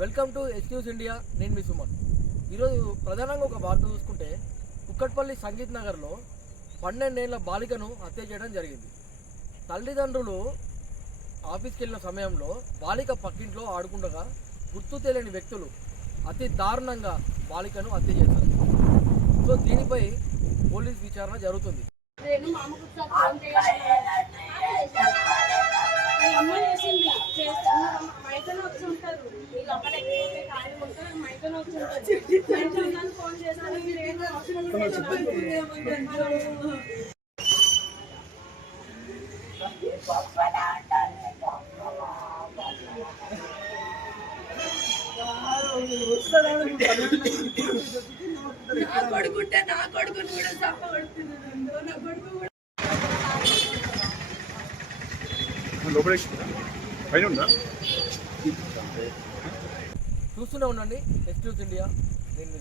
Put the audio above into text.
Welcome to S news India నేను మీ సుమన్. ఈరోజు ప్రధానంగా ఒక వార్త చూసుకుంటే కుక్కట్పల్లి సంగీత్ నగర్లో పన్నెండేళ్ళ బాలికను హత్య చేయడం జరిగింది. తల్లిదండ్రులు ఆఫీస్కి వెళ్ళిన సమయంలో బాలిక పక్కింట్లో ఆడుకుండగా గుర్తు తెలియని వ్యక్తులు అతి దారుణంగా బాలికను హత్య చేశారు. సో దీనిపై పోలీస్ విచారణ జరుగుతుంది. నా కొడుకుంటే నా కొడుకుని కూడా చంపబడుతున్నాడు నా కొడుకు కూడా లోపలేసి పైన ఉందా? చూస్తూనే ఉండండి. నెక్స్ట్ న్యూస్ ఇండియా నేను మీ